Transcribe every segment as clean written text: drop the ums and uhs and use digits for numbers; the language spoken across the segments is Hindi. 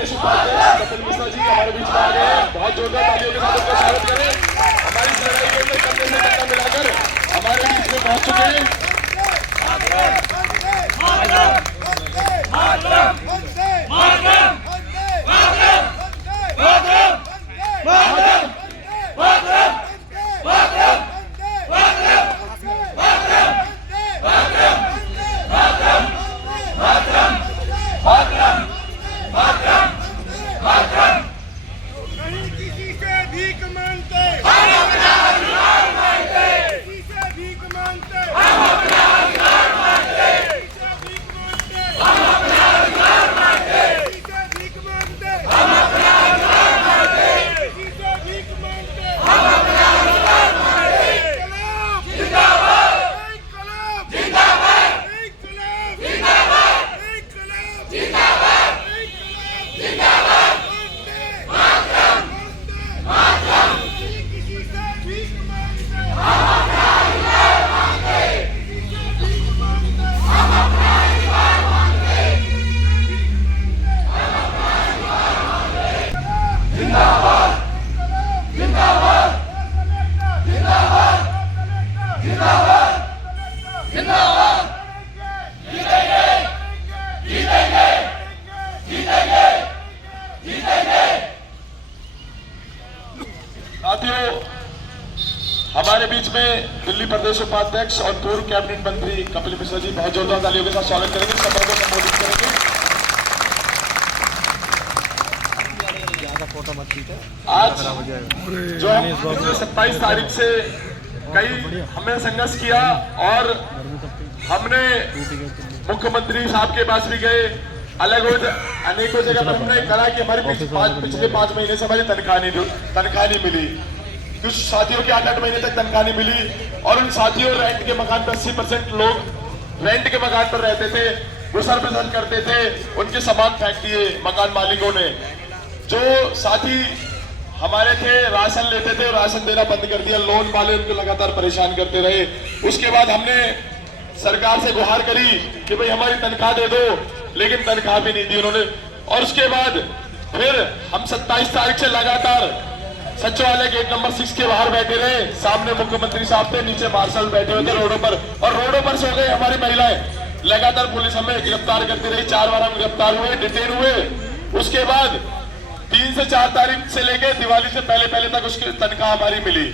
प्रदेश उपाध्यक्ष कपिल मिश्रा जी हमारे बीच में आ गए हैं। बहुत जोरदार तालियों के साथ उनका स्वागत करें। हमारी इस लड़ाई के अंदर कंधे से कंधा मिलाकर हमारे बीच में पहुंच चुके हैं। साथियों, हमारे बीच में दिल्ली प्रदेश उपाध्यक्ष और पूर्व कैबिनेट मंत्री कपिल मिश्रा जी बहुत जोरदार तालियों के साथ स्वागत करेंगे, सभा को संबोधित करेंगे। आज जो हम 27 तारीख से हमने संघर्ष किया और हमने मुख्यमंत्री साहब के पास भी गए, अलग अनेकों जगह पर हमने कहा कि हमारे पिछले 5 महीने से हमारी तनख्वाह नहीं मिली। कुछ साथियों के 8-8 महीने तक तनख्वाह नहीं मिली और उन साथियों रेंट के मकान पर 80% लोग रेंट के मकान पर रहते थे, गुसर बसर करते थे, उनके सामान फेंक दिए मकान मालिकों ने। जो साथी हमारे थे राशन लेते थे, राशन देना बंद कर दिया, लोन वाले उनको लगातार परेशान करते रहे। उसके बाद हमने सरकार से गुहार करी कि भाई हमारी तनख्वाह दे दो, लेकिन तनख्वाह भी नहीं दी उन्होंने। और उसके बाद फिर हम 27 तारीख से लगातार सचिवालय गेट नंबर 6 के बाहर बैठे रहे। सामने मुख्यमंत्री साहब थे, नीचे मार्शल बैठे हुए थे रोडों पर, और रोडों पर सो गए हमारी महिलाएं। लगातार पुलिस हमें गिरफ्तार करती रही, 4 बार हम गिरफ्तार हुए, डिटेन हुए। उसके बाद 3 से 4 तारीख से लेकर दिवाली से पहले तक उसकी तनख्वाह हमारी मिली,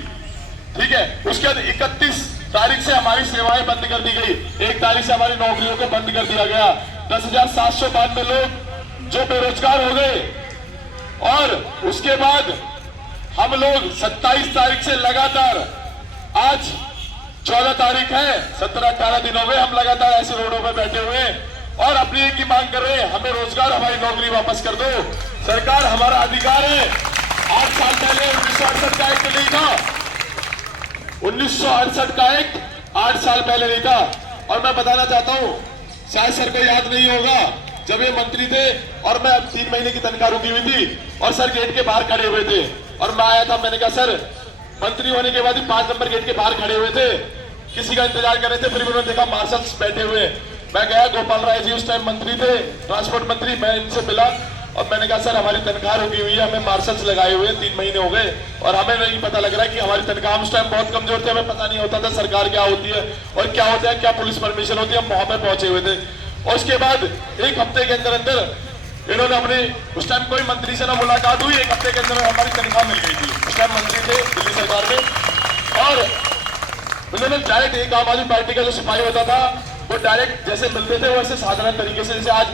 ठीक है। उसके बाद 31 तारीख से हमारी सेवाएं बंद कर दी गई, 1 तारीख से हमारी नौकरियों को बंद कर दिया गया। 10,792 लोग जो बेरोजगार हो गए। और उसके बाद हम लोग 27 तारीख से लगातार, आज 14 तारीख है, 17-18 दिन हो गए हम लगातार ऐसे रोडों पर बैठे हुए और अपनी एक ही मांग कर रहे हैं, हमें रोजगार, हमारी नौकरी वापस कर दो। सरकार, हमारा अधिकार है। 8 साल पहले 1968 का एक्ट नहीं था, 1968 का एक्ट 8 साल पहले नहीं था। और मैं बताना चाहता हूं, शायद सर को याद नहीं होगा, जब ये मंत्री थे और मैं 3 महीने की तनख्वाह रुकी हुई थी और सर गेट के बाहर खड़े हुए थे और मैं आया था। मैंने कहा सर, मंत्री होने के बाद ही 5 नंबर गेट के बाहर खड़े हुए थे, किसी का इंतजार कर रहे थे। फिर उन्होंने देखा मार्शल्स बैठे हुए। मैं गया, गोपाल राय जी उस टाइम मंत्री थे, ट्रांसपोर्ट मंत्री, मैं इनसे मिला और मैंने कहा सर हमारी तनख्वाह रुकी हुई है, हमें मार्शल्स लगाए हुए 3 महीने हो गए और हमें नहीं पता लग रहा है कि हमारी तनख्वाह, हम उस टाइम बहुत कमजोर थे, हमें पता नहीं होता था सरकार क्या होती है और क्या होता है, क्या पुलिस परमिशन होती है, हम वहां पर पहुंचे हुए थे। और उसके बाद 1 हफ्ते के अंदर अंदर इन्होंने अपने, उस टाइम कोई मंत्री से ना मुलाकात हुई, 1 हफ्ते के अंदर हमारी तनख्वाह मिल गई थी। उस टाइम मंत्री थे दिल्ली सरकार में और उन्होंने डायरेक्ट, एक आम आदमी पार्टी का जो सिपाही होता था वो डायरेक्ट जैसे मिलते थे वैसे साधारण तरीके से, जैसे आज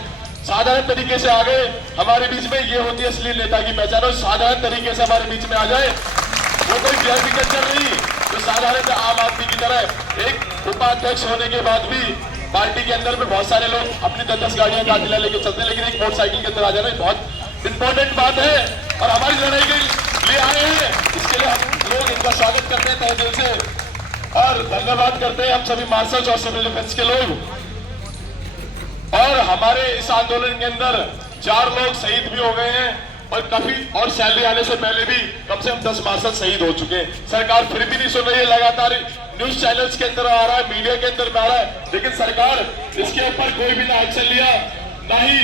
साधारण तरीके से आ गए हमारे बीच में। ये होती है असली नेता की पहचान, और साधारण तरीके से हमारे बीच में आ जाए, वो कोई वीआईपी कल्चर नहीं, तो साधारण आम आदमी की तरह। एक उपाध्यक्ष होने के बाद भी पार्टी के अंदर में बहुत सारे लोग अपनी 10-10 गाड़ियां काटिला लेके चलते हैं, लेकिन एक मोटरसाइकिल के अंदर आ जाना बहुत इंपॉर्टेंट बात है और हमारी लड़ाई के लिए आए हैं। इसके लिए हम लोग इनका स्वागत करते हैं तहे दिल से और धन्यवाद करते हैं हम सभी मार्शल्स और सिविल डिफेंस के लोग। और हमारे इस आंदोलन के अंदर 4 लोग शहीद भी हो गए हैं और काफी, और सैलरी आने से पहले भी कम से कम 10 मार्शल शहीद हो चुके हैं। सरकार फिर भी नहीं सुन रही है, लगातार न्यूज चैनल्स के अंदर आ रहा है, मीडिया के अंदर आ रहा है, लेकिन सरकार इसके ऊपर कोई भी ना एक्शन लिया। ना ही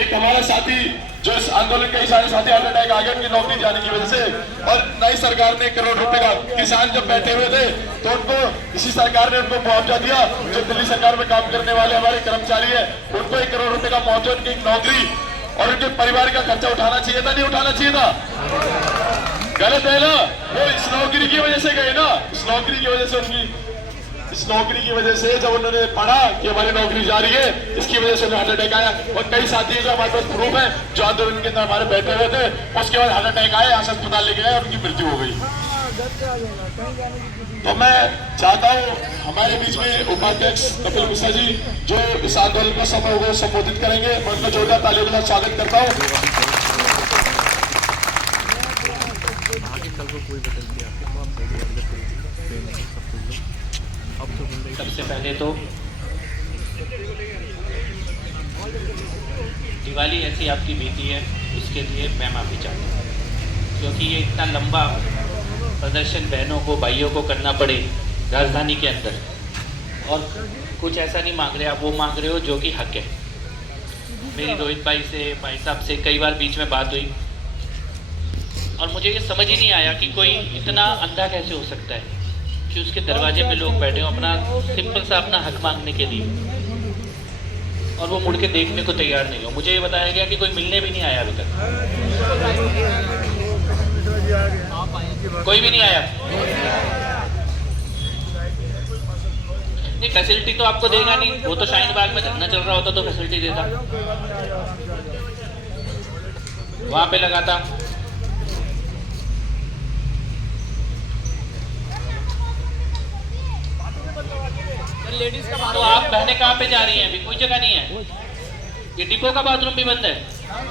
एक हमारा साथी जो इस आंदोलन के सारे साथी हार्ट अटैक आ गए उनकी नौकरी जाने की वजह से, और नई सरकार ने 1 करोड़ रुपए का, किसान जब बैठे हुए थे तो उनको इसी सरकार ने उनको मुआवजा दिया। जो दिल्ली सरकार में काम करने वाले हमारे कर्मचारी है उनको 1 करोड़ रुपए का मुआवजा, उनकी नौकरी और उनके परिवार का खर्चा उठाना चाहिए था, नहीं उठाना चाहिए था? गलत है ना? वो इस नौकरी की वजह से गए ना, इस नौकरी की वजह से, उनकी इस नौकरी की वजह से जब उन्होंने पढ़ा कि हमारी नौकरी जा रही है, इसकी वजह से उन्हें हार्ट अटैक आया। और कई साथी जो हमारे पास प्रूफ है, जो आंदोलन के अंदर हमारे बैठे हुए थे, उसके बाद हार्ट अटैक आया, यहाँ से अस्पताल लेके गए और उनकी मृत्यु हो गई। तो मैं चाहता हूँ हमारे बीच में उपाध्यक्ष कपिल मिश्रा जी जो इस आंदोलन का समय को संबोधित करेंगे, मैं उनका जोरदार तालियों के साथ स्वागत करता हूँ। सबसे पहले तो दिवाली ऐसी आपकी बीती है, उसके लिए मैं माफ़ी चाहता हूँ, क्योंकि ये इतना लंबा प्रदर्शन बहनों को, भाइयों को करना पड़े राजधानी के अंदर, और कुछ ऐसा नहीं मांग रहे आप, वो मांग रहे हो जो कि हक है। मेरी रोहित भाई से, भाई साहब से कई बार बीच में बात हुई और मुझे ये समझ ही नहीं आया कि कोई इतना अंधा कैसे हो सकता है कि उसके दरवाजे पे लोग बैठे हो अपना सिंपल सा अपना हक मांगने के लिए, और वो मुड़ के देखने को तैयार नहीं हो। मुझे ये बताया गया कि कोई मिलने भी नहीं आया अभी तक, कोई भी नहीं आया। नहीं, फैसिलिटी तो आपको देगा नहीं, वो तो शाहीन बाग में धरना चल रहा होता तो फैसिलिटी देता, वहां पे लगाता। लेडीज का तो आप बहनें कहाँ पे जा रही हैं? अभी कोई जगह नहीं है, ये डिपो का बाथरूम भी बंद है,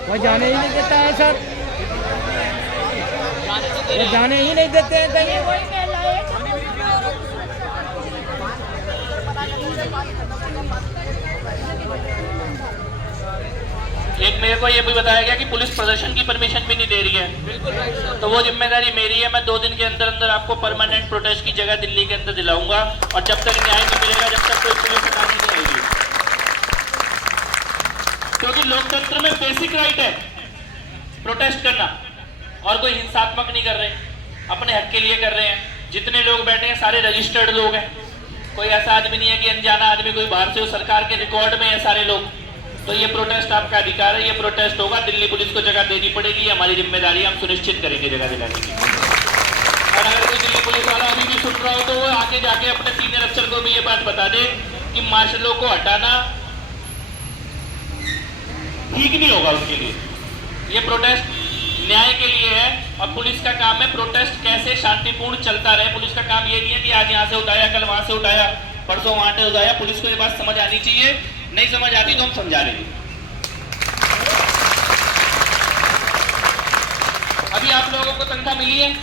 वो जाने ही नहीं देता है सर, वो जाने ही नहीं देते हैं कहीं। एक मेरे को ये भी बताया गया कि पुलिस प्रदर्शन की परमिशन भी नहीं दे रही है, तो वो जिम्मेदारी मेरी है। मैं 2 दिन के अंदर अंदर आपको परमानेंट प्रोटेस्ट की जगह दिल्ली के अंदर दिलाऊंगा, और जब तक न्याय नहीं मिलेगा, जब तक कोई पुलिस हटाने नहीं आएगी, क्योंकि लोकतंत्र में बेसिक राइट है प्रोटेस्ट करना, और कोई हिंसात्मक नहीं कर रहे, अपने हक के लिए कर रहे हैं। जितने लोग बैठे हैं सारे रजिस्टर्ड लोग हैं, कोई ऐसा आदमी नहीं है कि अनजाना आदमी कोई बाहर से हो, सरकार के रिकॉर्ड में है सारे लोग। तो ये प्रोटेस्ट आपका अधिकार है, ये प्रोटेस्ट होगा, दिल्ली पुलिस को जगह देनी पड़ेगी, हमारी जिम्मेदारी, हम सुनिश्चित करेंगे जगह दिलाने की। और अगर कोई दिल्ली पुलिस वाला अभी भी सुन रहा हो तो वो आगे जाके अपने सीनियर अफसर को भी ये बात बता दे कि मार्शलों को हटाना ठीक नहीं होगा उनके लिए। ये प्रोटेस्ट न्याय के लिए है, और पुलिस का काम है प्रोटेस्ट कैसे शांतिपूर्ण चलता रहे। पुलिस का काम ये नहीं है कि आज यहाँ से उठाया, कल वहां से उठाया, परसों वहां से उठाया। पुलिस को ये बात समझ आनी चाहिए, नहीं समझ आती तो हम समझा रहे हैं। अभी आप लोगों को तनख्वाह मिली है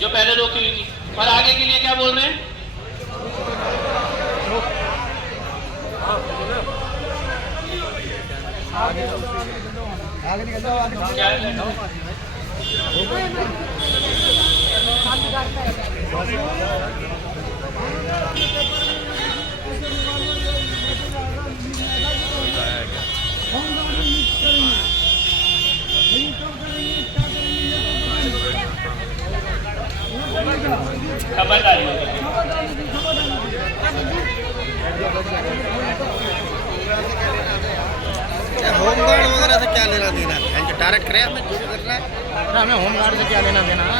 जो पहले रोकी हुई थी, और आगे के लिए क्या बोल रहे हैं? क्या है? खबरदारी होमगार्ड वगैरह से क्या लेना देना है? जो डायरेक्ट करे हमें जो करना है, हमें होमगार्ड से क्या लेना देना है?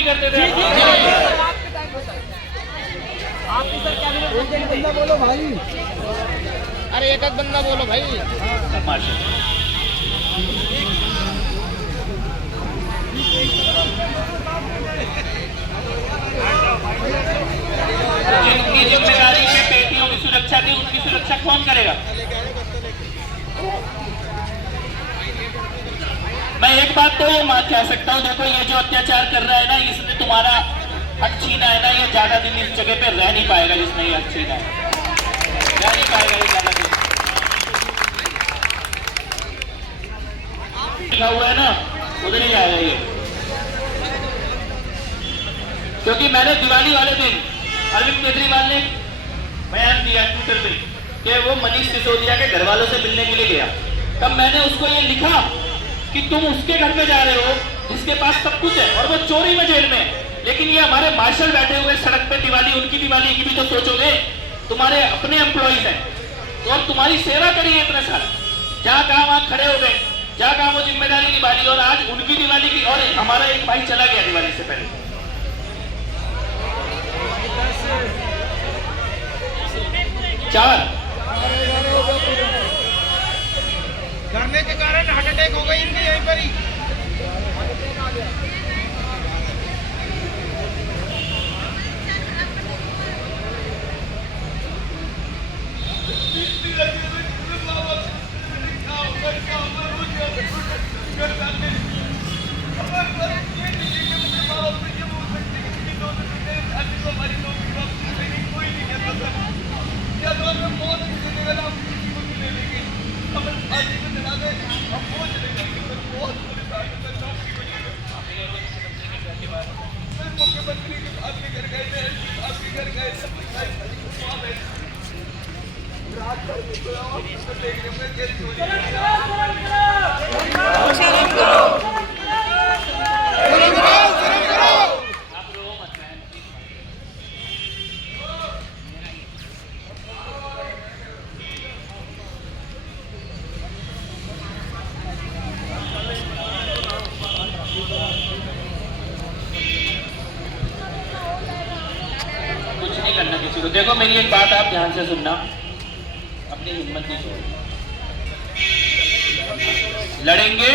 करते थे। एक बंदा बोलो भाई, अरे एक बंदा बोलो भाई। जिनकी जिम्मेदारी में बेटियों की सुरक्षा थी, उनकी सुरक्षा कौन करेगा? मैं एक बात तो ये मान कह सकता हूँ, देखो ये जो अत्याचार कर रहा है ना, इसने तुम्हारा हक छीना है ना, ये ज्यादा दिन इस जगह पे रह नहीं पाएगा। जिसने ये हक छीना है रह नहीं पाएगा ये ज्यादा दिन। लिखा हुआ है ना, उधर ही जाएगा ये। क्योंकि मैंने दिवाली वाले दिन अरविंद केजरीवाल ने बयान दिया ट्विटर पे कि वो मनीष सिसोदिया के घर वालों से मिलने के लिए गया। तब मैंने उसको ये लिखा कि तुम उसके घर में जा रहे हो जिसके पास सब कुछ है और वो चोरी में जेल में है, लेकिन ये हमारे मार्शल बैठे हुए सड़क पे दिवाली, उनकी दिवाली की भी तो सोचोगे, तुम्हारे अपने एम्प्लॉइज हैं तो और तुम्हारी सेवा करी है इतने साल, जहाँ कहाँ वहाँ खड़े हो गए, जहाँ कहाँ वो जिम्मेदारी निभा ली, और आज उनकी दिवाली की, और हमारा एक भाई चला गया दिवाली से पहले। चार करने के कारण हार्ट अटैक हो गई इनकी यहीं पर ही। कुछ नहीं करना किसी को। देखो मेरी एक बात आप ध्यान से सुनना, अपनी हिम्मत नहीं छोड़ो। लड़ेंगे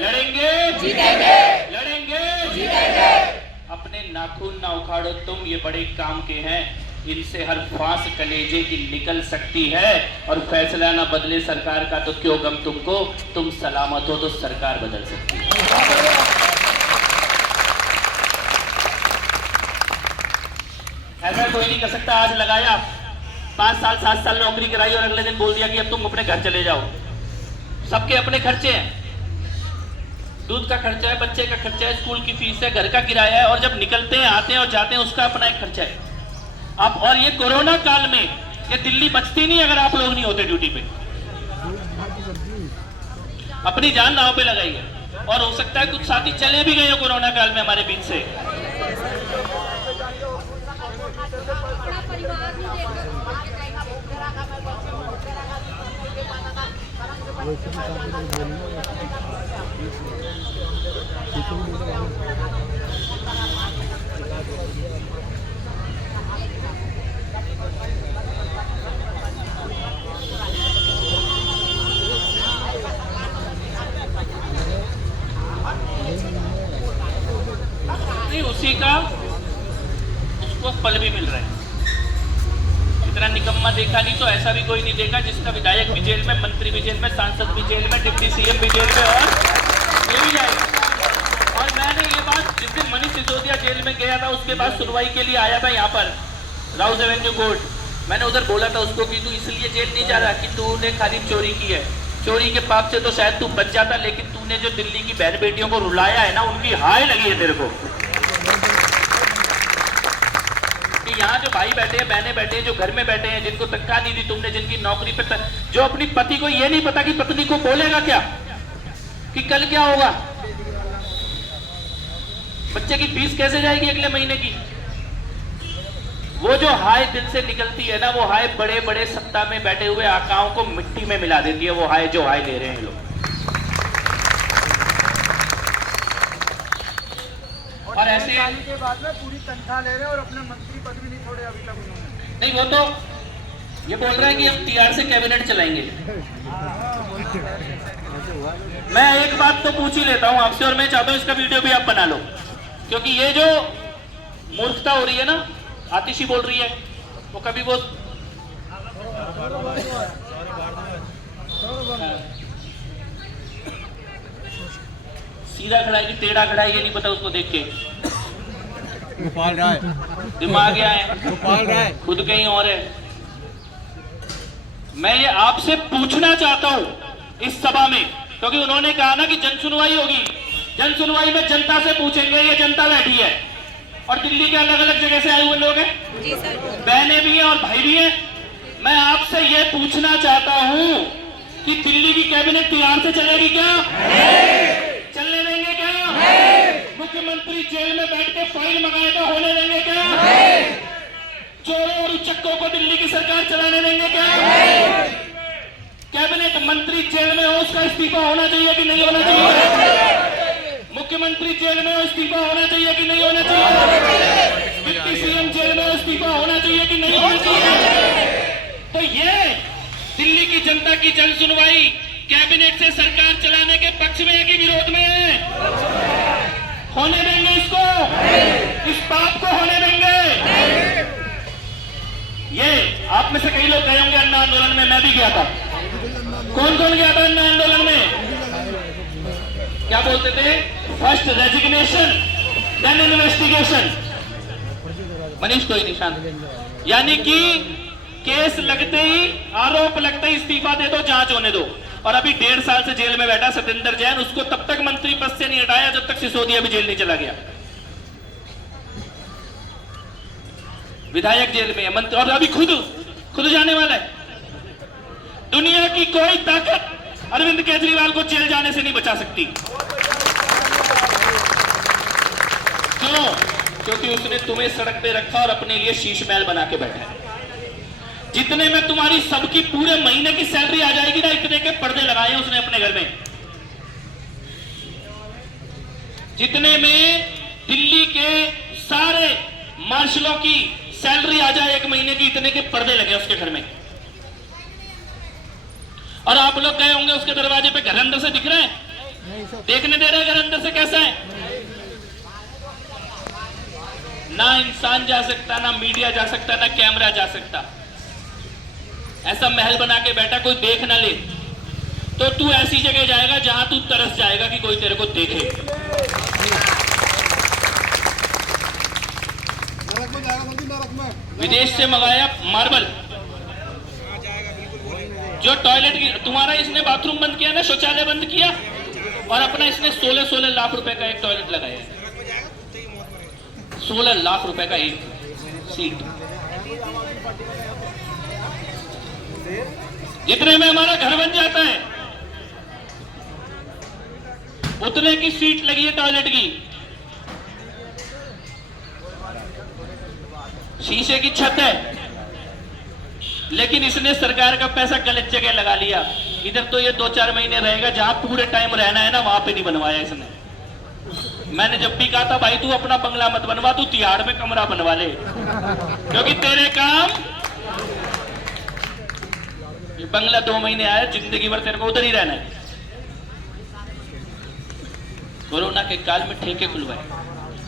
लड़ेंगे जीतेंगे, लड़ेंगे जीतेंगे। अपने नाखून ना उखाड़ो तुम, ये बड़े काम के हैं, इनसे हर फांस कलेजे की निकल सकती है, और फैसला ना बदले सरकार का तो क्यों गम तुमको, तुम सलामत हो तो सरकार बदल सकती है। ऐसा कोई नहीं कर सकता। आज लगाया 5 साल 7 साल नौकरी कराई और अगले दिन बोल दिया कि अब तुम अपने घर चले जाओ। सबके अपने खर्चे हैं, दूध का खर्चा है, बच्चे का खर्चा है, स्कूल की फीस है, घर का किराया है, और जब निकलते हैं आते हैं और जाते हैं उसका अपना एक खर्चा है। आप और ये कोरोना काल में ये दिल्ली बचती नहीं अगर आप लोग नहीं होते ड्यूटी पे। अपनी जान नाव पे लगाई है, और हो सकता है कुछ साथी चले भी गए हो कोरोना काल में हमारे बीच से। उसी का उसको फल भी मिल रहा है। इतना निकम्मा देखा नहीं तो ऐसा भी कोई नहीं देखा जिसका विधायक भी जेल में, मंत्री भी जेल में, सांसद भी जेल में, डिप्टी सीएम भी जेल में, और ये भी जाएगा। और मैंने ये बात जिस दिन मनीष सिसोदिया जेल में गया था उसके बाद सुनवाई के लिए आया था यहाँ पर राउज एवेन्यू कोर्ट, मैंने उधर बोला था उसको कि तू इसलिए जेल नहीं जा रहा कि तूने खाली चोरी की है, चोरी के पाप से तो शायद तू बच जाता, लेकिन तूने जो दिल्ली की बहन बेटियों को रुलाया है ना, उनकी हाय लगी है तेरे को। यहाँ जो भाई बैठे हैं, बहनें बैठे हैं, जो घर में बैठे हैं, जिनको तनख्वाह नहीं दी तुमने, जिनकी नौकरी पे जो अपनी पति को ये नहीं पता कि पत्नी को बोलेगा क्या, कि कल क्या होगा, बच्चे की फीस कैसे जाएगी अगले महीने की, वो जो हाय दिल से निकलती है ना, वो हाय बड़े बड़े सत्ता में बैठे हुए आकाओं को मिट्टी में मिला देती है। वो हाय जो हाय ले रहे हैं लोग। और ऐसे के बाद में पूरी तनख्वाह ले रहे हैं और अपने मंत्री पद भी नहीं छोड़े अभी तक उन्होंने। नहीं, वो तो ये बोल रहा है कि हम TR से कैबिनेट चलाएंगे। मैं एक बात तो पूछ ही लेता हूं आपसे, और मैं चाहता हूं इसका वीडियो भी आप बना लो, क्योंकि ये जो मूर्खता हो रही है ना, आतिशी बोल रही है, वो कभी वो सीधा खड़ा है कि टेढ़ा खड़ा है ये नहीं पता उसको देख के। गोपाल राय दिमाग क्या है, गोपाल राय खुद कहीं और है। मैं ये आपसे पूछना चाहता हूं इस सभा में, क्योंकि उन्होंने कहा ना कि जन सुनवाई होगी, जन सुनवाई में जनता से पूछेंगे। ये जनता बैठी है और दिल्ली के अलग अलग जगह से आए हुए लोग हैं, बहनें भी हैं और भाई भी हैं, मैं आपसे ये पूछना चाहता हूं कि दिल्ली की कैबिनेट तिहाड़ से चलेगी क्या? चलने देंगे क्या? मुख्यमंत्री जेल में बैठ के फाइल मंगाएगा, होने देंगे क्या? चोरों और उचक्कों को दिल्ली की सरकार चलाने देंगे क्या? कैबिनेट मंत्री जेल में हो, उसका इस्तीफा होना चाहिए कि नहीं होना चाहिए? मुख्यमंत्री जेल में हो, इस्तीफा होना चाहिए कि नहीं होना चाहिए? डिप्टी सीएम जेल में हो, इस्तीफा होना चाहिए कि नहीं होना चाहिए? तो ये दिल्ली की जनता की जन सुनवाई कैबिनेट से सरकार चलाने के पक्ष में है कि विरोध में है? होने देंगे इसको? इस पाप को होने देंगे? ये आप में से कई लोग गए होंगे अन्ना आंदोलन में, मैं भी गया था। कौन कौन गया था अन्ना आंदोलन में? क्या बोलते थे? First resignation then investigation. Manish कोई निशान, यानी कि केस लगते ही, आरोप लगते ही इस्तीफा दे दो, जांच होने दो। और अभी 1.5 साल से जेल में बैठा सत्येंद्र जैन, उसको तब तक मंत्री पद से नहीं हटाया जब तक सिसोदिया भी जेल नहीं चला गया। विधायक जेल में है, मंत्री, और अभी खुद जाने वाला है। दुनिया की कोई ताकत अरविंद केजरीवाल को जेल जाने से नहीं बचा सकती। क्यों? क्योंकि उसने तुम्हें सड़क पे रखा और अपने लिए शीश महल बना के बैठा है। जितने में तुम्हारी सबकी पूरे महीने की सैलरी आ जाएगी ना, इतने के पर्दे लगाए उसने अपने घर में। जितने में दिल्ली के सारे मार्शलों की सैलरी आ जाए 1 महीने की, इतने के पर्दे लगे उसके घर में। और आप लोग गए होंगे उसके दरवाजे पे, घर अंदर से दिख रहे हैं? देखने दे रहे हैं घर अंदर से कैसा है? ना इंसान जा सकता, ना मीडिया जा सकता, ना कैमरा जा सकता। ऐसा महल बना के बैठा, कोई देख ना ले। तो तू ऐसी जगह जाएगा जहां तू तरस जाएगा कि कोई तेरे को देखे। विदेश से मंगाया मार्बल, जो टॉयलेट की, तुम्हारा इसने बाथरूम बंद किया ना, शौचालय बंद किया, और अपना इसने 16 लाख रुपए का एक टॉयलेट लगाया। 16 लाख रुपए का एक सीट। जितने में हमारा घर बन जाता है उतने की सीट लगी है टॉयलेट की। शीशे की छत है, लेकिन इसने सरकार का पैसा गलत जगह लगा लिया। इधर तो ये 2-4 महीने रहेगा, जहां पूरे टाइम रहना है ना, वहां पे नहीं बनवाया इसने। मैंने जब भी कहा था भाई तू अपना बंगला मत बनवा, तू तिहाड़ में कमरा बनवा ले, क्योंकि तेरे काम ये बंगला 2 महीने आया, जिंदगी भर तेरे को उधर ही रहना है। कोरोना के काल में ठेके खुलवाए,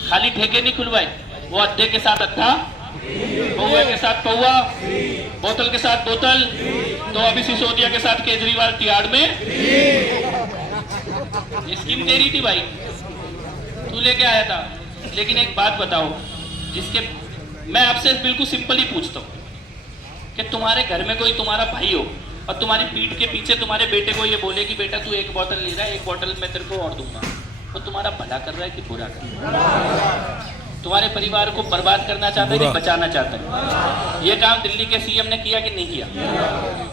खाली ठेके नहीं खुलवाए, वो अद्धे के साथ अद्धा, पौवे के साथ पौवा, बोतल के साथ बोतल। तो अभी सिसोदिया के साथ केजरीवाल तिहाड़ में। ये स्कीम तेरी थी भाई, तू लेके आया था। लेकिन एक बात बताओ, जिसके मैं आपसे बिल्कुल सिंपल ही पूछता हूँ कि तुम्हारे घर में कोई तुम्हारा भाई हो और तुम्हारी पीठ के पीछे तुम्हारे बेटे को ये बोले कि बेटा तू 1 बोतल ले रहा है, 1 बोतल मैं तेरे को और दूंगा, वो तुम्हारा भला कर रहा है कि बुरा कर रहा है? तुम्हारे परिवार को बर्बाद करना चाहता है कि बचाना चाहता है? ये काम दिल्ली के सीएम ने किया कि नहीं किया?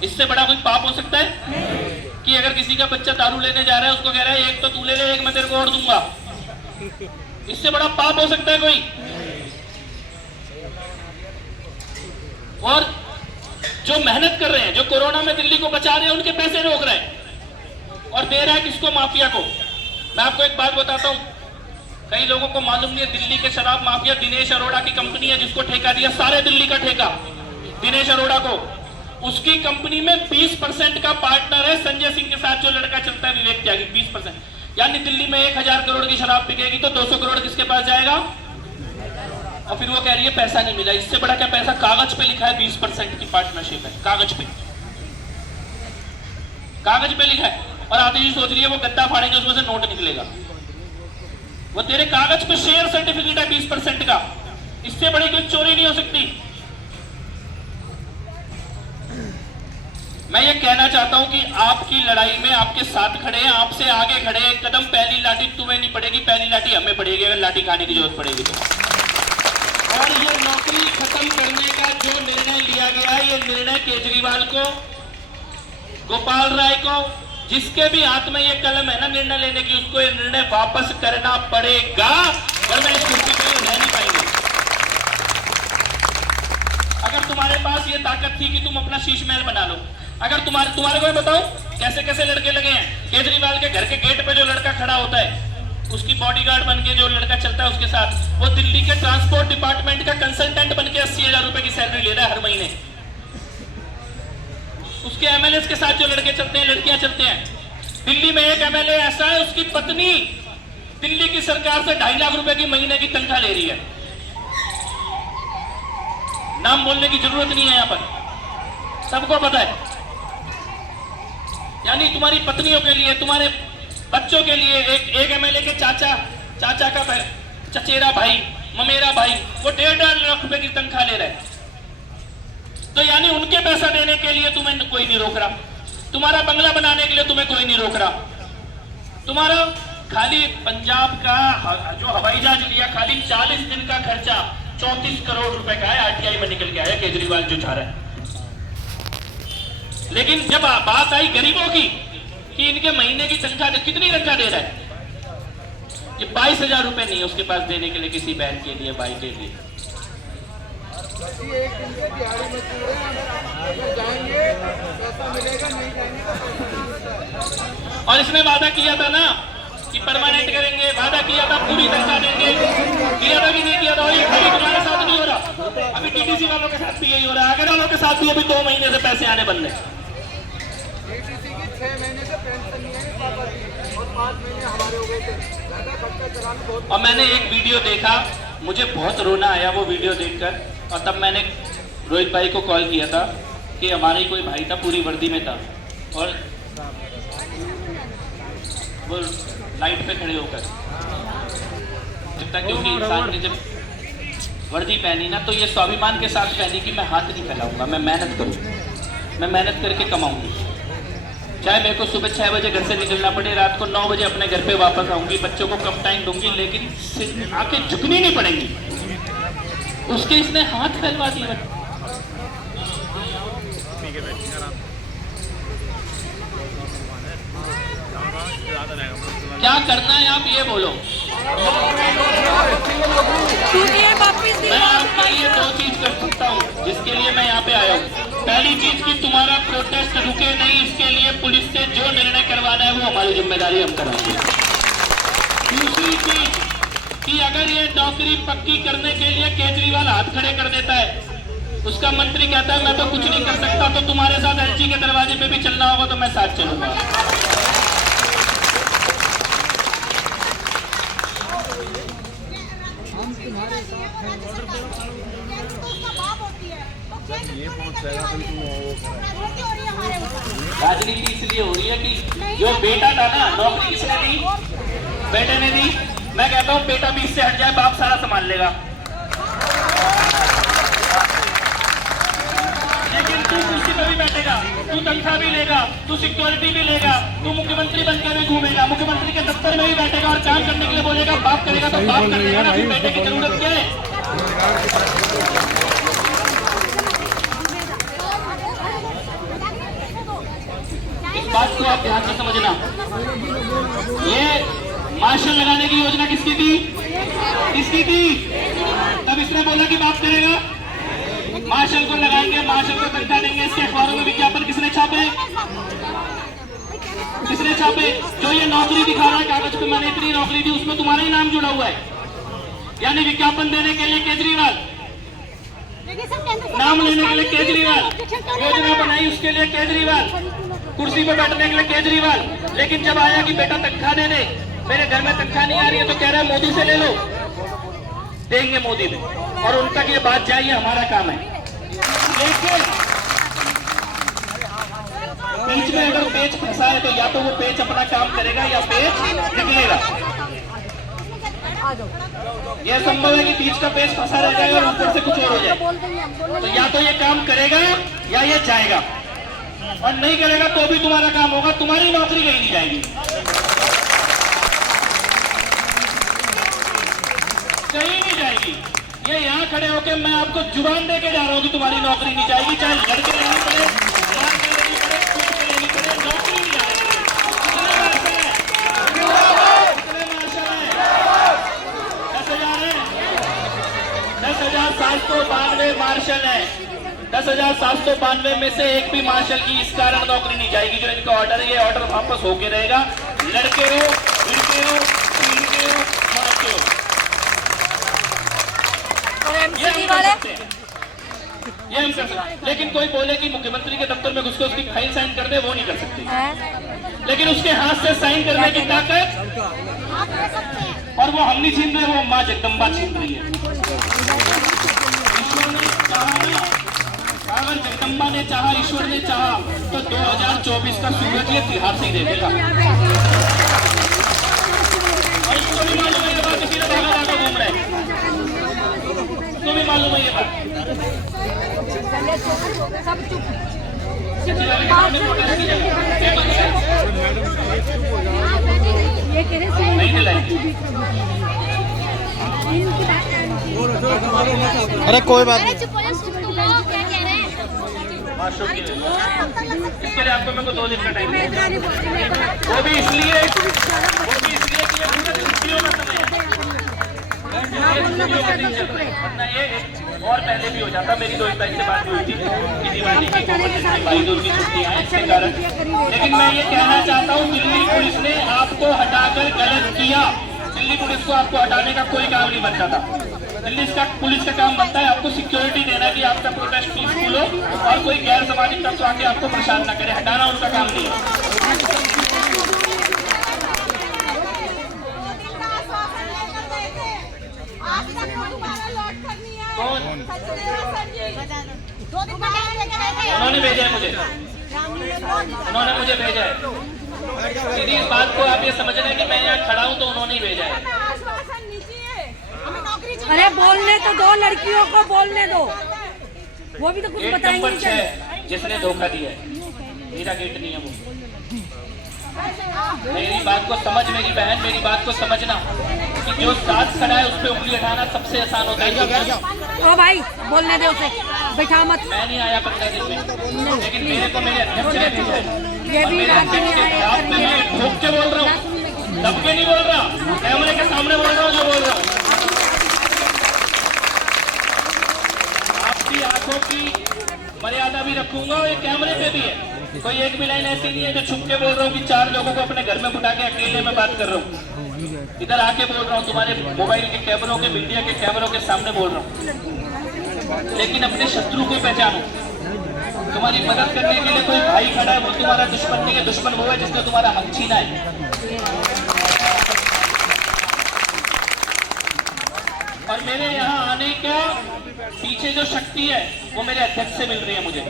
इससे बड़ा कोई पाप हो सकता है कि अगर किसी का बच्चा दारू लेने जा रहा है, उसको कह रहा है 1 तो तू ले ले, 1 मैं तेरे को और दूंगा? इससे बड़ा पाप हो सकता है कोई? और जो मेहनत कर रहे हैं, जो कोरोना में दिल्ली को बचा रहे हैं, उनके पैसे रोक रहे हैं और दे रहा है किसको? माफिया को। मैं आपको एक बात बताता हूं, कई लोगों को मालूम नहीं है, दिल्ली के शराब माफिया दिनेश अरोड़ा की कंपनी है, जिसको ठेका दिया सारे दिल्ली का ठेका दिनेश अरोड़ा को। उसकी कंपनी में 20% का पार्टनर है संजय सिंह के साथ जो लड़का चलता है विवेक त्यागी। 20%, यानी दिल्ली में 1000 करोड़ की शराब बिकेगी तो 200 करोड़ किसके पास जाएगा? और फिर वो कह रही है पैसा नहीं मिला। इससे बड़ा क्या पैसा? कागज पे लिखा है 20% की पार्टनरशिप है, कागज पे लिखा है। और आती जी सोच रही है वो गद्दा फाड़ेंगे उसमें से नोट निकलेगा। वो तेरे कागज पे शेयर सर्टिफिकेट है 20% का। इससे बड़ी कोई चोरी नहीं हो सकती। मैं ये कहना चाहता हूं कि आपकी लड़ाई में आपके साथ खड़े हैं, आपसे आगे खड़े हैं। एक कदम पहली लाठी तुम्हें नहीं पड़ेगी, पहली लाठी हमें पड़ेगी अगर लाठी खाने की जरूरत पड़ेगी तो। और ये नौकरी खत्म करने का जो निर्णय लिया दिया गया है ये निर्णय केजरीवाल को, गोपाल राय को, जिसके भी हाथ में ये कलम है ना निर्णय लेने की, उसको ये निर्णय वापस करना पड़ेगा, वरना इस कुर्सी पे रह नहीं पाएंगे। अगर तुम्हारे पास ये ताकत थी कि तुम अपना शीश महल बना लो, अगर तुम्हारे को मैं बताऊं कैसे कैसे लड़के लगे हैं। केजरीवाल के घर के गेट पे जो लड़का खड़ा होता है, उसकी बॉडीगार्ड बन के जो लड़का चलता है उसके साथ, वो दिल्ली के ट्रांसपोर्ट डिपार्टमेंट का कंसल्टेंट बन के 80,000 रुपए की सैलरी ले रहा है हर महीने। उसके एमएलए के साथ जो लड़के चलते हैं, लड़कियां चलते हैं। दिल्ली में एक एमएलए ऐसा है, उसकी पत्नी दिल्ली की सरकार से 2.5 लाख रुपए की महीने की तनख्वाह ले रही है। नाम बोलने की जरूरत नहीं है यहां पर, सबको पता है। यानी तुम्हारी पत्नियों के लिए, तुम्हारे बच्चों के लिए एक एमएलए के चाचा का चचेरा भाई, ममेरा भाई, वो 1.5 लाख रुपए की तनख्वाह ले रहा है। तो यानी उनके पैसा देने के लिए तुम्हें कोई नहीं रोक रहा, तुम्हारा बंगला बनाने के लिए तुम्हें कोई नहीं रोक रहा। तुम्हारा खाली पंजाब का जो हवाई जहाज लिया, खाली 40 दिन का खर्चा 34 करोड़ रुपए का है, आरटीआई में निकल के आया केजरीवाल जो चाह रहा है। लेकिन जब बात आई गरीबों की कि इनके महीने की तनख्वाह कितनी तनख्वाह दे रहा है, ये 22,000 रुपए नहीं है उसके पास देने के लिए किसी बहन के लिए, भाई के लिए। एक दिन के दिहाड़ी मजदूर हैं, अगर जाएंगे पैसा मिलेगा, नहीं जाएंगे तो पैसा नहीं मिलता। और इसने वादा किया था ना कि परमानेंट करेंगे, वादा किया था पूरी तनख्वाह देंगे, किया था कि नहीं किया था? और ये खाली तुम्हारे साथ नहीं हो रहा, अभी टीटीसी वालों के साथ भी यही हो रहा है, आगे वालों के साथ भी अभी 2 महीने से पैसे आने बंद है। टीटीसी की 6 महीने से पेंशन नहीं है पापा की, और 5 महीने हमारे हो गए थे। ज्यादा खर्चा चलाना बहुत। और मैंने एक वीडियो देखा, मुझे बहुत रोना आया वो वीडियो देखकर, और तब मैंने रोहित भाई को कॉल किया था कि हमारा ही कोई भाई था, पूरी वर्दी में था, और वो लाइट पे खड़े होकर क्योंकि इंसान ने जब वर्दी पहनी ना, तो ये स्वाभिमान के साथ पहनी कि मैं हाथ नहीं फैलाऊंगा, मैं मेहनत करूंगा, मैं मेहनत करके कमाऊंगी। चाहे मेरे को सुबह 6 बजे घर से निकलना पड़े, रात को 9 बजे अपने घर पे वापस आऊंगी, बच्चों को कम टाइम दूंगी, लेकिन आंखें झुकनी नहीं पड़ेंगी। उसके इसने हाथ फैलवा दिया। क्या करना है आप ये बोलो। मैं आपके लिए 2 चीज कर सकता हूँ जिसके लिए मैं यहाँ पे आया हूँ। पहली चीज कि तुम्हारा प्रोटेस्ट रुके नहीं, इसके लिए पुलिस से जो निर्णय करवाना है वो हमारी जिम्मेदारी हम कराएंगे। दूसरी चीज कि अगर ये नौकरी पक्की करने के लिए केजरीवाल हाथ खड़े कर देता है, उसका मंत्री कहता है मैं तो कुछ नहीं कर सकता, तो तुम्हारे साथ एलजी के दरवाजे पे भी चलना होगा तो मैं साथ चलूंगा। राजनीति इसलिए हो रही है कि जो बेटा था ना, नौकरी किसने दी? बेटे ने दी। मैं कहता हूँ बेटा भी इससे हट जाए, बाप सारा संभाल लेगा। लेकिन तू कुर्सी पे भी बैठेगा, तू तनख्वाह भी लेगा, तू सिक्योरिटी भी लेगा, तू मुख्यमंत्री बनकर भी घूमेगा, मुख्यमंत्री के दफ्तर में भी बैठेगा और काम करने के लिए बोलेगा, बाप करेगा तो बाप करेगा ना, फिर बेटे की जरूरत क्या है? इस बात को आप ध्यान से समझना। ये मार्शल लगाने की योजना किसकी थी? किसकी थी? तब इसने बोला कि बाप करेगा, मार्शल को लगाएंगे, मार्शल को तनख्वाह देंगे। इसके अखबारों में विज्ञापन किसने छापे? किसने छापे? जो ये नौकरी दिखा रहा है कागज पे, मैंने इतनी नौकरी दी, उसमें तुम्हारा ही नाम जुड़ा हुआ है। यानी विज्ञापन देने के लिए केजरीवाल, नाम लेने के लिए केजरीवाल, योजना बनाई उसके लिए केजरीवाल, कुर्सी पर बैठने के लिए केजरीवाल। लेकिन जब आया कि बेटा तनख्वाह दे दे, मेरे घर में तनख्वाह नहीं आ रही है, तो कह रहा है मोदी से ले लो, देंगे मोदी में, और उन तक ये बात जाए, हमारा काम है। लेकिन बीच में अगर पेच फंसा है तो या तो वो पेच अपना काम करेगा या पेच निकलेगा। यह संभव है कि बीच का पेच फंसा रह जाए और ऊपर से कुछ और हो जाए। तो या तो ये काम करेगा या ये जाएगा, और नहीं करेगा तो भी तुम्हारा काम होगा, तुम्हारी नौकरी कहीं नहीं जाएगी, कहीं नहीं जाएगी। ये यहाँ खड़े होके मैं आपको जुबान दे के जा रहा हूँ कि तुम्हारी नौकरी नहीं जाएगी, चाहे लड़के लेनी पड़े, मार के लेनी पड़े, कूद के लेनी पड़े, नौकरी नहीं जाएगी। कितने मार्शल है? 10,000 है? 10,792 मार्शल है। 10,792 में से एक भी मार्शल की इस कारण नौकरी नहीं जाएगी। जो इनका ऑर्डर है, ये ऑर्डर वापस होके रहेगा। लड़के हो, लड़के हो, लड़के हो, मारते हो, ये हम कर सकते हैं, ये हम कर सकते हैं। लेकिन कोई बोले कि मुख्यमंत्री के दफ्तर में घुस के उसकी फाइल साइन कर दे, वो नहीं कर सकते। लेकिन उसके हाथ से साइन करने की ताकत और वो हम नहीं छीन रहे, वो माँ जगदम्बा छीन रही है। ईश्वर ने चाहा ना, अगर जगदम्बा ने चाहा, ईश्वर ने चाहा तो 2024 का सूरज ये तिहार से ही देखेगा। और इसको भी मालूम है ये बात, इसीलिए भागा भागा घूम रहे हैं। इसको भी मालूम है ये बात। नहीं दिलाएंगे। अरे कोई बात नहीं। इसके लिए आपको मेरे को 2 दिन का टाइम है। वो भी इसलिए कि ये पूरा छुट्टियों का समय है। वरना ये और पहले भी हो जाता। मेरी 2 तारीख से बात हुई थी कि दिवाली की भाई दूज की छुट्टियां हैं इसके कारण। लेकिन मैं ये कहना चाहता हूँ, दिल्ली पुलिस ने आपको हटाकर गलत किया। दिल्ली पुलिस को आपको हटाने का कोई काम नहीं बनता था। दिल्ली का पुलिस का काम बनता है आपको सिक्योरिटी देना कि आपका प्रोटेस्ट पीसफुल हो और कोई गैर सामाजिक तत्व आके आपको परेशान ना करे। हटाना उनका काम नहीं है। उन्होंने भेजा है मुझे, उन्होंने मुझे भेजा है। दीदी इस बात को आप ये समझ रहे हैं कि मैं यहाँ खड़ा हूँ तो उन्होंने ही भेजा है। अरे बोलने तो दो, लड़कियों को बोलने दो, वो भी तो कुछ बताएंगे। जिसने धोखा दिया है, मेरा गेट नहीं है वो। मेरी बात को समझ, मेरी बहन, मेरी बात को समझना कि जो साथ खड़ा है उस पर उंगली उठाना सबसे आसान होता है। ओ भाई बोलने दो उसे, बैठा मत। मैं नहीं आया 15 दिन में, लेकिन मेरे को मेरे अध्यक्ष ने भेजा है। ये भी ठोक के बोल रहा हूँ, दब के नहीं बोल रहा, कैमरे के सामने बोल रहा हूँ जो बोल रहा हूँ। आपकी आंखों की मर्यादा भी रखूंगा और ये कैमरे पे भी है। कोई एक भी लाइन ऐसी नहीं है जो छुप के बोल रहा हूँ कि 4 लोगों को अपने घर में बुला के अकेले में बात कर रहा हूँ। इधर आके बोल रहा हूँ, तुम्हारे मोबाइल के कैमरों के, मीडिया के कैमरों के सामने बोल रहा हूँ। लेकिन अपने शत्रु को पहचानो। तुम्हारी मदद करने के लिए कोई भाई खड़ा है, वो तुम्हारा दुश्मन नहीं है। दुश्मन वो है जिसने तुम्हारा हक छीना है। और मेरे यहाँ आने का पीछे जो शक्ति है वो मेरे अध्यक्ष से मिल रही है। मुझे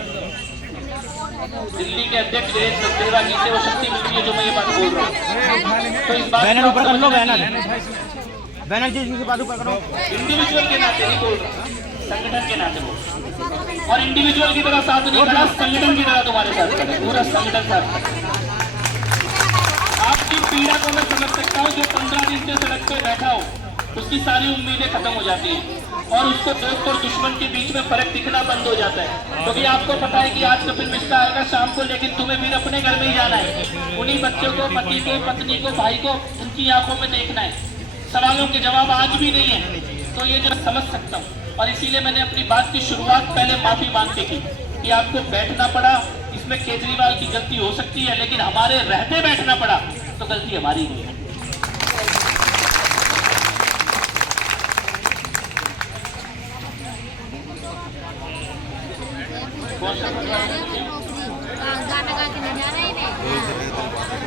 दिल्ली के अध्यक्ष वीरेंद्र सचदेवा जी से वो शक्ति मिल रही है जो मैं ये बात बोल रहा हूँ। तो इस बात बैनर ऊपर कर लो, बैनर जी के बाद ऊपर करो। इंडिविजुअल के नाते नहीं बोल रहा, संगठन के नाते बोल। और इंडिविजुअल की तरह साथ नहीं खड़ा, संगठन की तरह तुम्हारे साथ खड़ा, पूरा संगठन साथ खड़ा। आपकी पीड़ा को मैं समझ सकता हूँ। जो 15 दिन से सड़क पे बैठा हो उसकी सारी उम्मीदें खत्म हो जाती हैं और उसको दोस्त और दुश्मन के बीच में फर्क दिखना बंद हो जाता है। क्योंकि आपको पता है कि आज कपिल मिश्रा आएगा शाम को, लेकिन तुम्हें फिर अपने घर में ही जाना है। उन्हीं बच्चों को, पति को, पत्नी को, भाई को उनकी आंखों में देखना है। सवालों के जवाब आज भी नहीं है। तो ये जो समझ सकता हूँ, और इसीलिए मैंने अपनी बात की शुरुआत पहले माफी मांग के की कि आपको बैठना पड़ा। इसमें केजरीवाल की गलती हो सकती है, लेकिन हमारे रहते बैठना पड़ा तो गलती हमारी नहीं है। गाना गा के नहीं जा रहे थे,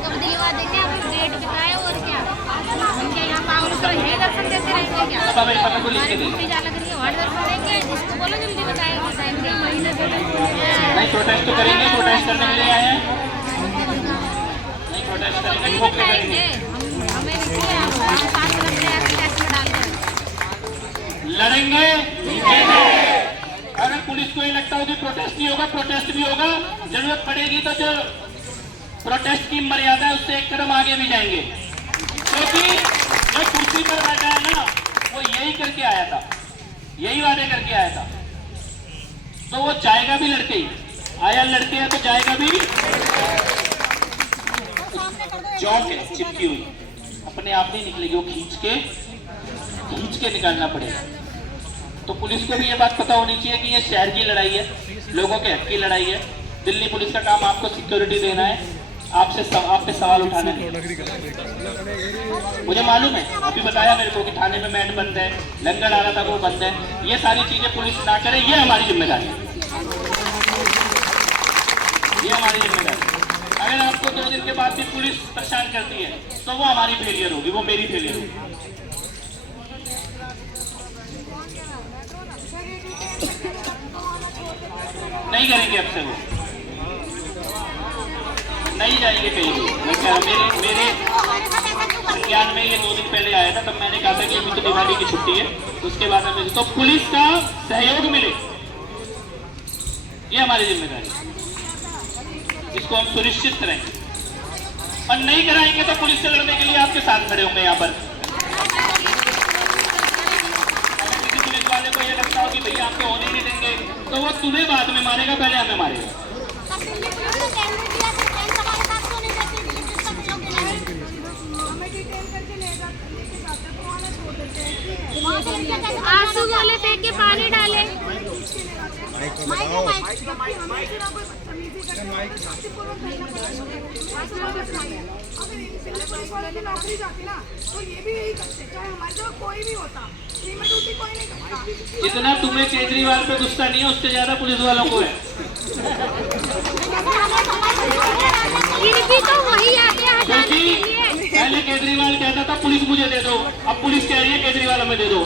कब दिलवा देंगे आप डेट बताए और क्या उनके यहाँ पाँव तो है दर्शन देते रहेंगे क्या? हमारी ड्यूटी जा लग रही है, वहाँ दर्शन देंगे। जिसको बोलो जल्दी बताएंगे, महीने से नहीं प्रोटेस्ट तो करेंगे, प्रोटेस्ट करने के लिए आए हैं। नहीं प्रोटेस्ट करेंगे, ठोक के करेंगे। हमें साथ में डालकर लड़ेंगे। अगर पुलिस को ये लगता हो कि प्रोटेस्ट नहीं होगा, प्रोटेस्ट भी होगा। जरूरत पड़ेगी तो जो प्रोटेस्ट की मर्यादा है उससे 1 कदम आगे भी जाएंगे। क्योंकि जो कुर्सी पर बैठा है ना, वो यही करके आया था। यही वादे करके आया था, तो वो जाएगा भी लड़के ही। आया लड़के है तो जाएगा भी। चौक है चिपकी हुई, अपने आप नहीं निकलेगी, वो खींच के निकालना पड़ेगा। तो पुलिस को भी ये बात पता होनी चाहिए कि ये शहर की लड़ाई है, लोगों के हक की लड़ाई है। दिल्ली पुलिस का काम आपको सिक्योरिटी देना है, आप पे सवाल उठाना है। मुझे मालूम है, अभी बताया मेरे को कि थाने में मैट बंद है, लंगर आ रहा था वो बंद है। ये सारी चीजें पुलिस ना करे, ये हमारी जिम्मेदारी है, ये हमारी जिम्मेदारी। अगर आपको 2 दिन के बाद भी पुलिस परेशान करती है तो वो हमारी फेलियर होगी, वो मेरी फेलियर होगी। नहीं करेंगे, अब से वो नहीं जाएंगे कहीं भी। मेरे संज्ञान में ये 2 दिन पहले आया था, तब मैंने कहा था कि अभी तो दिवाली की छुट्टी है, उसके बाद हमें तो पुलिस का सहयोग मिले, ये हमारी जिम्मेदारी है, इसको हम सुनिश्चित करेंगे। और नहीं कराएंगे तो पुलिस से लड़ने के लिए आपके साथ खड़े होंगे यहाँ पर। अगर किसी पुलिस वाले को ये लगता हो कि भैया आपको होने नहीं देंगे, तो वो तुम्हें बाद में मारेगा, पहले हमें मारेगा। आंसू गोले फेंक के पानी डाले। नौकरी जाती ना तो ये भी यही करते, चाहे हमारे जो कोई भी होता, में ड्यूटी कोई नहीं करता। इतना तुम्हें केजरीवाल पे गुस्सा नहीं है, उससे ज्यादा पुलिस वालों को है। इनकी तो वही आते हैं क्योंकि पहले केजरीवाल कहता था पुलिस मुझे दे दो, अब पुलिस कह रही है केजरीवाल हमें दे दो।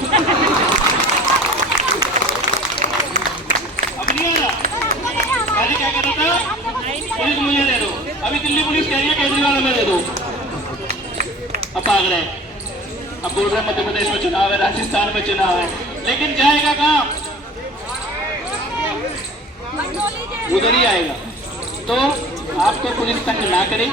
अब नहीं आ रहा, पहले क्या कहता था पुलिस मुझे दे दो, अभी दिल्ली पुलिस कह रही है केजरीवाल हमें दे दो। अब भाग रहे, अब बोल रहे मध्य प्रदेश में चुनाव है, राजस्थान में चुनाव है, लेकिन जाएगा कहाँ? उधर ही आएगा। तो आपको पुलिस तंग ना करे।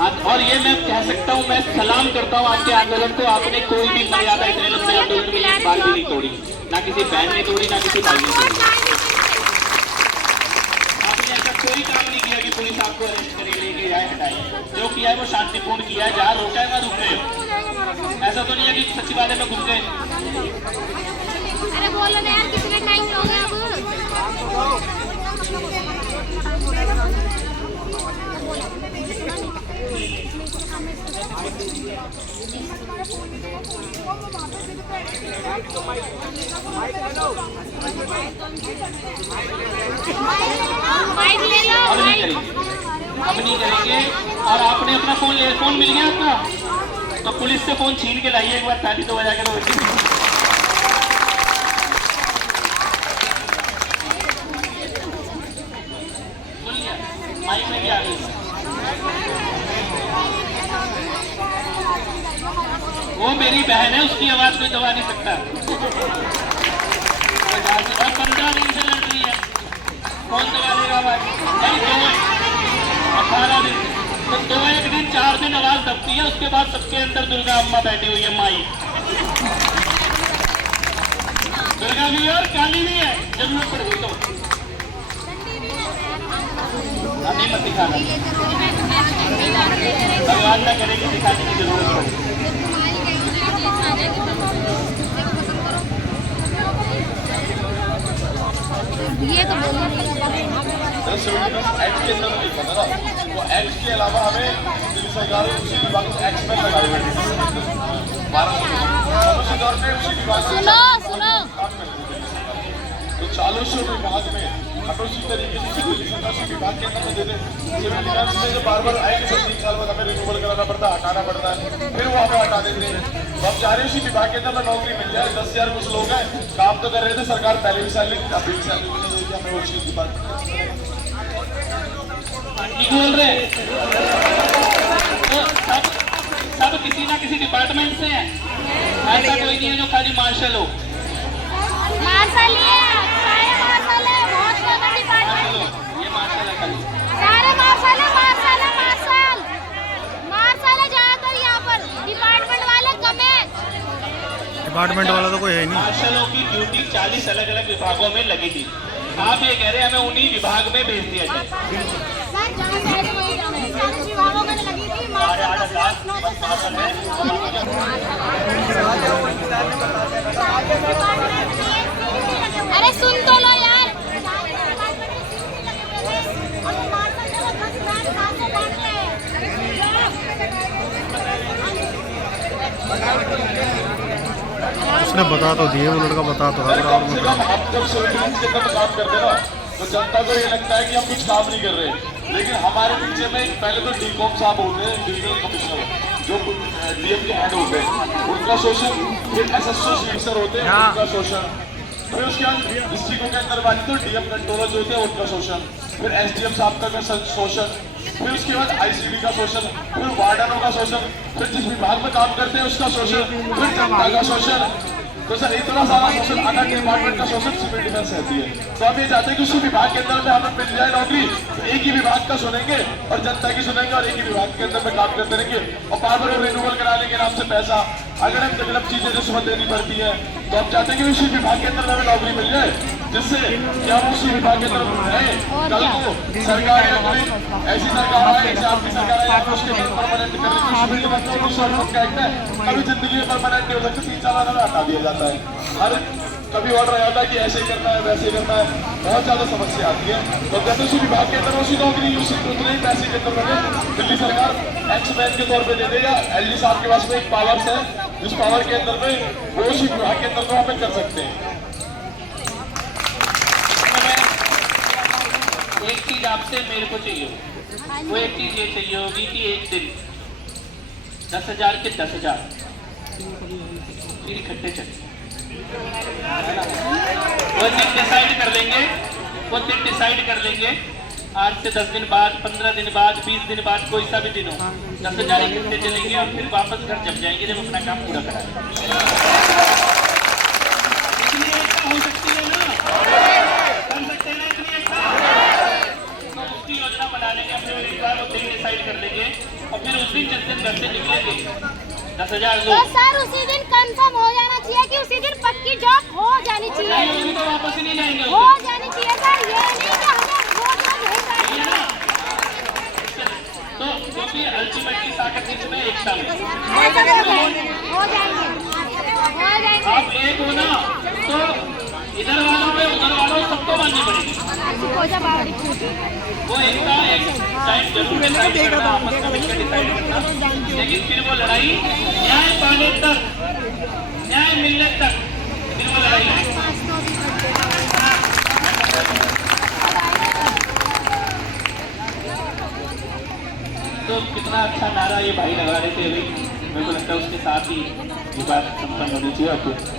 और ये मैं कह सकता हूँ, मैं सलाम करता हूँ आपके आंदोलन को। आपने कोई भी मर्यादा इतने लंबे आंदोलन में एक बार भी नहीं तोड़ी, ना किसी बहन ने तोड़ी, ना किसी भाई ने तोड़ी। आपने ऐसा कोई काम नहीं किया कि पुलिस आपको अरेस्ट करे, लेके जाए, हटाए। जो किया है वो शांतिपूर्ण किया है, जहाँ रोका है वहाँ रुक गए। ऐसा तो नहीं है कि सचिवालय में घुस गए। अरे बोलो ना यार, कितने टाइम हो गया अब? माइक ले लो। अब नहीं करेंगे। और आपने अपना फोन मिल गया आपका, तो पुलिस से फोन छीन के लाइए एक बार, ताली तो बजा के तो माइक में क्या वो मेरी बहन है, उसकी आवाज कोई दबा नहीं सकता। 15 दिन से लड़ रही है, कौन दबा देगा आवाज? नहीं, 18 दिन तो 2-1 दिन 4 दिन आवाज दबती है, उसके बाद सबके अंदर दुर्गा अम्मा बैठी हुई है, माई दुर्गा भी है और काली भी है, जरूरत पड़ेगी तो अभी मत दिखाना, भगवान ना करे कि दिखाने की जरूरत पड़े। ये तो एक्ट के अंदर नहीं पता ना, वो एक्ट के अलावा हमें दिल्ली सरकार ने उसी विभाग को एक्ट में लगाए हुए थे। सुनो तो 400 विभाग में उसी तरीके से दिल्ली सरकार से विभाग के अंदर दे दे। सिविल डिफेंस में जो बार आएंगे 3 साल बाद हमें रिन्यूअल कराना पड़ता है, हटाना पड़ता है, फिर वो हमें हटा देते हैं। तो अब चाह रहे उसी विभाग के अंदर नौकरी मिल जाए। 10,000 कुछ लोग हैं, काम तो कर रहे थे, सरकार पहले भी सैलरी अभी भी सैलरी नहीं देती हमें। वो चीज डिपार्टमेंट बोल रहे तो सब किसी ना किसी डिपार्टमेंट से है, ऐसा कोई नहीं है जो खाली मार्शल हो। मार्शल ही है, सारे मार्शल है, बहुत ज्यादा डिपार्टमेंट। ये मार्शल है खाली, सारे मार्शल है, मार्शल है, मार्शल है ज्यादातर यहाँ पर, डिपार्टमेंट वाले कम है। डिपार्टमेंट वाला तो कोई है नहीं। मार्शलों की ड्यूटी 40 अलग अलग विभागों में लगी थी। आप ये कह रहे हैं हमें उन्हीं विभाग में भेज दिया जाए। सर जहाँ चाहे वही जाना है। 40 विभागों में लगी थी अरे सुन तो लो यार। उसने बता तो दिए, वो लड़का बता तो अरे कम से कम हम जब सर्विलांस के अंदर काम करते हैं ना तो जनता को ये लगता है कि हम कुछ काम नहीं कर रहे, लेकिन हमारे पीछे में पहले तो डीकॉम साहब होते हैं, डिविजनल कमिश्नर, जो डीएम के हेड होते हैं, उनका शोषण, फिर एसएसओ ऑफिसर होते हैं उनका शोषण, फिर उसके बाद डिस्ट्रिक्टों के अंदर वाली तो डीएम कंट्रोलर जो होते हैं उनका शोषण, फिर एसडीएम साहब का शोषण, फिर उसके बाद आईसीडी का शोषण, फिर वार्डनों का शोषण, फिर जिस विभाग में काम करते हैं उसका शोषण, फिर जनता का शोषण। तो सर इतना सारा शोषण, अलग डिपार्टमेंट का शोषण सिविल डिफेंस रहती है। तो आप ये चाहते हैं कि उसी विभाग के अंदर में हमें मिल जाए नौकरी, तो एक ही विभाग का सुनेंगे और जनता की सुनेंगे और एक ही विभाग के अंदर में काम करते रहेंगे और बार बार रिन्यूअल कराने के नाम से पैसा, अगर हम डेवलप चीजें रिश्वत देनी पड़ती है, तो आप चाहते हैं कि उसी विभाग के अंदर हमें नौकरी मिल जाए, जिससे कि हम उसी विभाग के अंदर रहे। कल को सरकार या कोई ऐसी सरकार आए जैसे आपकी सरकार आए, आप उसके लिए परमानेंट कर है, कभी जिंदगी में परमानेंट नहीं हो सकती, 3 साल हमें हटा दिया जाता है। हर कभी ऑर्डर आ जाता है कि ऐसे करना है वैसे करना है, बहुत ज्यादा समस्या आती है। तो जैसे उसी विभाग के अंदर उसी नौकरी उसी उतने ही पैसे के अंदर लगे, दिल्ली सरकार एक्समैन के तौर पे दे दे या एलजी साहब के पास में एक पावर्स है, जिस पावर के अंदर में वो उसी विभाग के अंदर में हमें कर सकते हैं। एक चीज आपसे मेरे को चाहिए, वो एक चीज ये चाहिए होगी कि एक दिन 10,000 के 10,000 फिर इकट्ठे चले, वो दिन डिसाइड कर लेंगे, वो दिन डिसाइड कर लेंगे। आज से 10 दिन बाद, 15 दिन बाद, 20 दिन बाद, कोई सा भी दिन हो, 10,000 इकट्ठे चलेंगे और फिर वापस घर जब जाएंगे जब अपना काम पूरा कराएंगे। इतनी एकता हो सकती है ना, कर सकते हैं ना इतनी एकता। तो उसकी योजना बना लेंगे, अपने एक बार वो दिन डिसाइड कर लेंगे और फिर उस दिन जिस दिन घर से निकलेंगे 10,000 तो सर उसी दिन कंफर्म हो जाना चाहिए कि उसी दिन पक्की जॉब हो जानी चाहिए, तो वापस ही नहीं जाएंगे, हो जानी चाहिए सर, ये नहीं कि हमें रोज नहीं करना। तो क्योंकि अल्टीमेटली ताकत इसमें एकता में, हो जाएंगे। आप एक हो ना तो इधर वालों पे उधर वालों सबको माननी पड़ेगी। वो एकता एक टाइम जरूर डिसाइड करना, आपस में मिलकर डिसाइड करना, लेकिन फिर वो लड़ाई न्याय पाने तक, न्याय मिलने तक फिर वो लड़ाई है। तो कितना अच्छा नारा ये भाई लगा रहे थे अभी, मेरे को लगता है उसके साथ ही ये बात संपन्न होनी चाहिए। आपको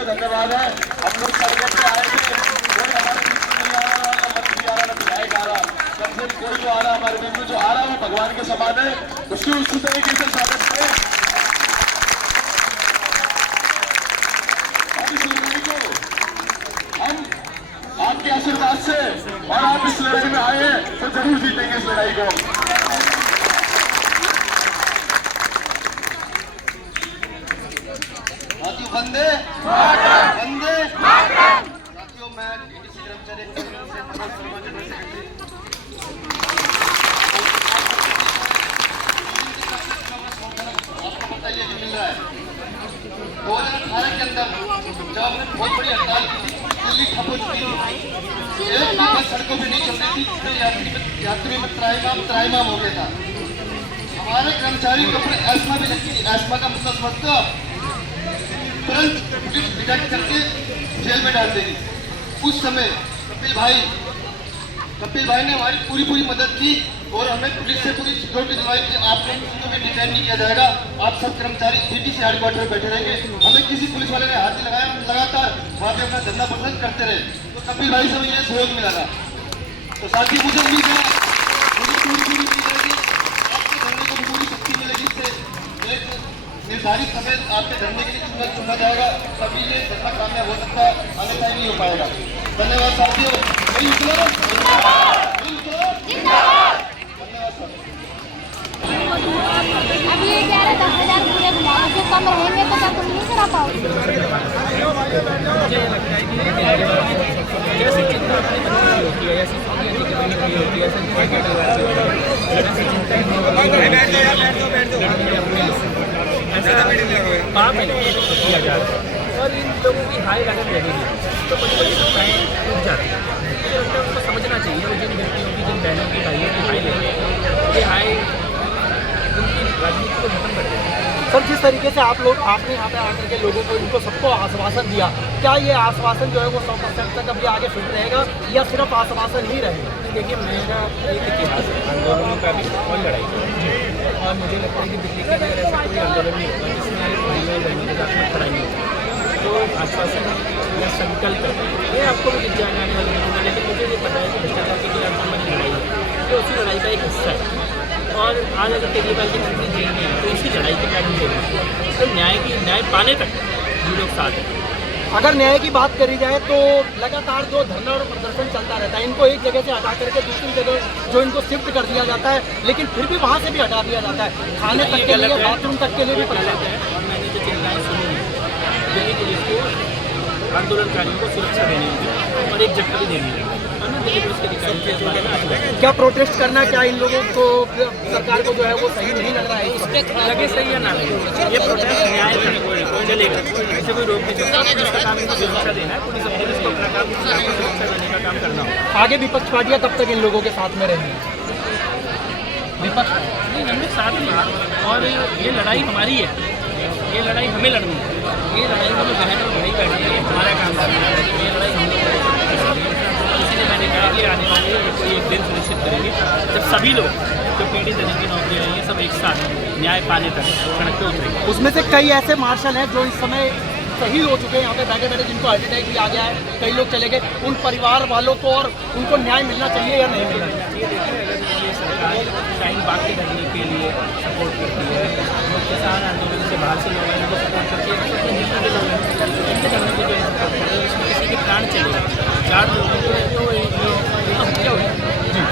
धन्यवाद है। हम लोग सड़कों पे आए थे, कोई हमारे बीच में नहीं आ रहा, ना मंत्री आ रहा, ना विधायक आ रहा, कम से कम कोई जो आ रहा हमारे बीच में, जो आ रहा है वो भगवान के समान है, उसकी उसी तरीके से स्वागत करें। हम आपके आशीर्वाद से और आप इस इस लड़ाई में आए हैं तो जरूर जीतेंगे इस लड़ाई को। वंदे वंदे साथियों, मैं डीडीसी कर्मचारी से मनोज शर्मा जनरल सेक्रेटरी आपको बताइए जो मिल रहा है 2018 के अंदर जब हमने बहुत बड़ी हड़ताल की थी, दिल्ली ठप हो चुकी थी, एक भी बस सड़कों पर नहीं चल रही थी, तो यात्री में त्राहिमाम हो गया था। हमारे कर्मचारी को अपने एस्मा भी लगती थी। एस्मा का मतलब समझते हो आप? तुरंत पुलिस डिटेक्ट करके जेल में डाल देगी। उस समय कपिल भाई ने हमारी पूरी मदद की और हमें पुलिस से पूरी सिक्योरिटी दिलवाई कि आप लोगों को भी डिटेन नहीं किया जाएगा, आप सब कर्मचारी डीडीसी हेडक्वार्टर में बैठे रहेंगे। हमें किसी पुलिस वाले ने हाथ नहीं लगाया, हम लगातार वहाँ पे अपना धंधा प्रदर्शन करते रहे। तो कपिल भाई से हमें यह सहयोग मिला था। तो साथ ही मुझे उम्मीद है, मुझे पूरी उम्मीद है कि आपके धंधे को पूरी शक्ति मिलेगी। इससे एक निर्धारित समय आपके धंधे के लिए चुना जाएगा, तभी ये धंधा कामयाब हो सकता है, अन्यथा नहीं हो पाएगा। धन्यवाद साथियों। अब ये कह रहे 10,000 पूरे घुमाओ, जो कम रहेंगे तो क्या तुम नहीं करा पाओगे? और इन लोगों की हाई लागत लगेगी तो बड़ी समस्याएं टूट जाती हैं। मुझे लगता है उनको समझना चाहिए, जिन व्यक्तियों की, जिन बहनों की, भाइयों की हाई लगेगी, ये हाई उनकी राजनीति को खत्म कर देगी। सर, जिस तरीके से आपने यहाँ पे आकर के लोगों को, इनको सबको आश्वासन दिया, क्या ये आश्वासन जो है वो 100% तक अभी आगे फिट रहेगा या सिर्फ आश्वासन ही रहेगा? देखिए, मेरा एक इतिहास है आंदोलनों का भी और लड़ाई का, और मुझे लगता है कि दिल्ली के अंदर ऐसा कोई आंदोलन नहीं होगा जिसमें भाइयों बहनों के साथ में खड़ाई होगी। तो आश्वासन या संकल्प ये आपको भी दिख जाएगा आने वाले दिनों में। लेकिन मुझे ये पता है कि भ्रष्टाचार के खिलाफ जो हमारी लड़ाई है ये उसी लड़ाई का एक हिस्सा है। और आज अगर केजरीवाल की मंत्री जेल में है तो इसी लड़ाई के क्या जेल तो न्याय पाने तक ये लोग साथ हैं। अगर न्याय की बात करी जाए तो लगातार जो धरना और प्रदर्शन चलता रहता है, इनको एक जगह से हटा करके दूसरी जगह जो इनको शिफ्ट कर दिया जाता है, लेकिन फिर भी वहाँ से भी हटा दिया जाता है, खाने तक के लिए, बाथरूम तक के लिए भी परेशान है। और मैंने जो चिंताएँ सुनी है, दिल्ली पुलिस को आंदोलनकारियों को सुरक्षा देनी होगी और एक झटका भी देनी होगी। क्या प्रोटेस्ट करना, क्या इन लोगों को, सरकार को जो है वो सही नहीं लग रहा है? लगे सही या ना लगे, ये प्रोटेस्ट न्याय चलेगा, इसे कोई रोक नहीं सकता। पुलिस का काम इनको सुरक्षा देना है, पुलिस को अपना काम सुरक्षा देने का काम करना होगा। आगे विपक्ष पार्टियां कब तक इन लोगों के साथ में रहेंगी? विपक्ष नहीं, हमने साथ में, और ये लड़ाई हमारी है, ये लड़ाई हमें लड़नी है, ये लड़ाई हमें बहन और भाई करनी है, हमारा काम करना है, ये लड़ाई हम इसलिए मैंने कहा कि आने वाले कोई एक दिन सुनिश्चित करेंगे जब सभी लोग जो पीड़ित हैं, जिनकी नौकरियाँ हैं, ये सब एक साथ न्याय पाने तक सड़क पे उतरेंगे। उसमें से कई ऐसे मार्शल हैं जो इस समय शहीद हो चुके हैं यहाँ पे बैठे, जिनको हार्ट अटैक भी आ गया है, कई लोग चले गए, उन परिवार वालों को और उनको न्याय मिलना चाहिए या नहीं मिलना चाहिए? ये देखिए, अगर ये सरकार शाहीन बाग के धरने के लिए सपोर्ट करती है, जो किसान आंदोलन से बाहर से लोग हैं उनको सपोर्ट करती है, तो हिंदू के लोग इनके धरने को जो सपोर्ट करते हैं उसमें किसी के प्राण चले 4 लोगों को तो हत्या हुई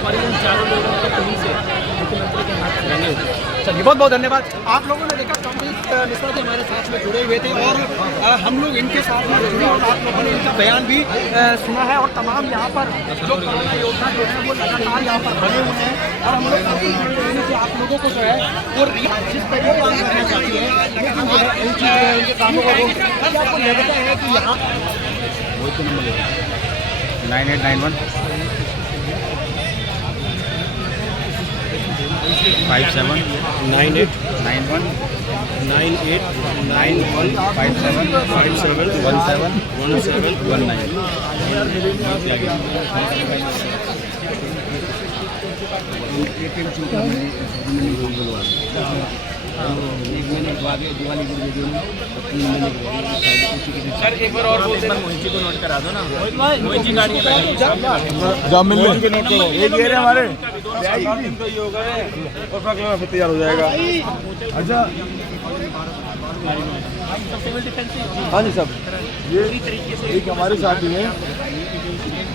और इन 4 लोगों को पुलिस से मुख्यमंत्री के हाथ रहने होते हैं। चलिए, बहुत बहुत धन्यवाद। आप लोगों ने देखा कमलेश मिश्रा जी हमारे साथ में जुड़े हुए थे और हम लोग इनके साथ में जुड़े और आप लोगों ने इनका बयान भी सुना है। और तमाम यहाँ पर जो कोरोना योद्धा जो है वो लगातार यहाँ पर बने हुए हैं और हम लोग आप लोगों को जो है वो जिस तरीके से काम करना चाहती है, लेकिन जो है इनके कामों को आपको लगता है कि यहाँ 9891 57 98 91 98 91 57 17 17 सर एक बार और बोलते हैं, मोहित जी को नोट करा दो ना। मोहित जी गाड़ी में जामिल के नोट करो, ये कह रहे हमारे तो ये होगा और फिर तैयार हो जाएगा। अच्छा, सिविल डिफेंस हाँ जी सब, ये एक हमारे साथी हैं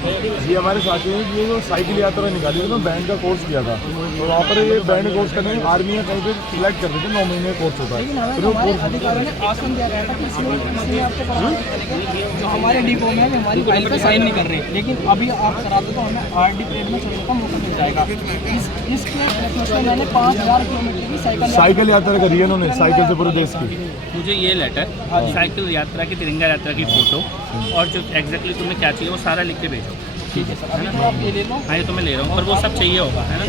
ये हमारे साथी हैं, ये जो साइकिल यात्रा निकाली थी, तो बैंड का कोर्स किया था, तो वहाँ पर ये बैंड कोर्स करने आर्मी या कहीं पे सिलेक्ट कर देते, 9 महीने कोर्स होता है। फिर वो कोर्स अधिकारियों ने आश्वासन दिया गया था कि इसमें आपको कराना, जो हमारे डिपो में हमारी फाइल पर साइन नहीं कर रहे, लेकिन अभी आप करा दो तो हमें RD परेड में चलने का मौका मिल जाएगा। इसके में मैंने 5000 किलोमीटर की साइकिल यात्रा करी है इन्होंने, साइकिल से पूरे देश की। मुझे ये लेटर, साइकिल यात्रा की, तिरंगा यात्रा की फ़ोटो और जो एग्जैक्टली तुम्हें क्या चाहिए वो सारा लिख के भेजो। ठीक है सर, अभी तो आप ये ले लो। हाँ, ये तो मैं ले रहा हूँ, पर वो सब चाहिए होगा, है ना?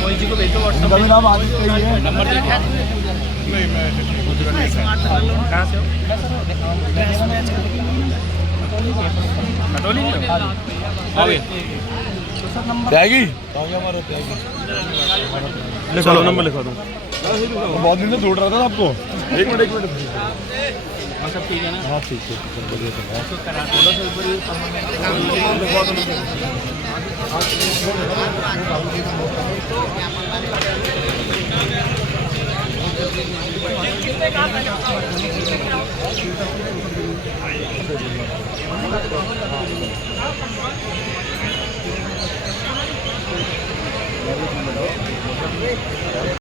मोहित जी को भेजो व्हाट्सएप कभी नाम आज चाहिए नंबर देखा है? कहाँ से हो? कटोली के हो? अरे जाएगी, चलो नंबर लिखा दो। बहुत दिन से ढूंढ रहा था आपको। एक मिनट और सब ठीक है ना? हाँ ठीक है, बढ़िया चल उसको करा थोड़ा सा ऊपर रहा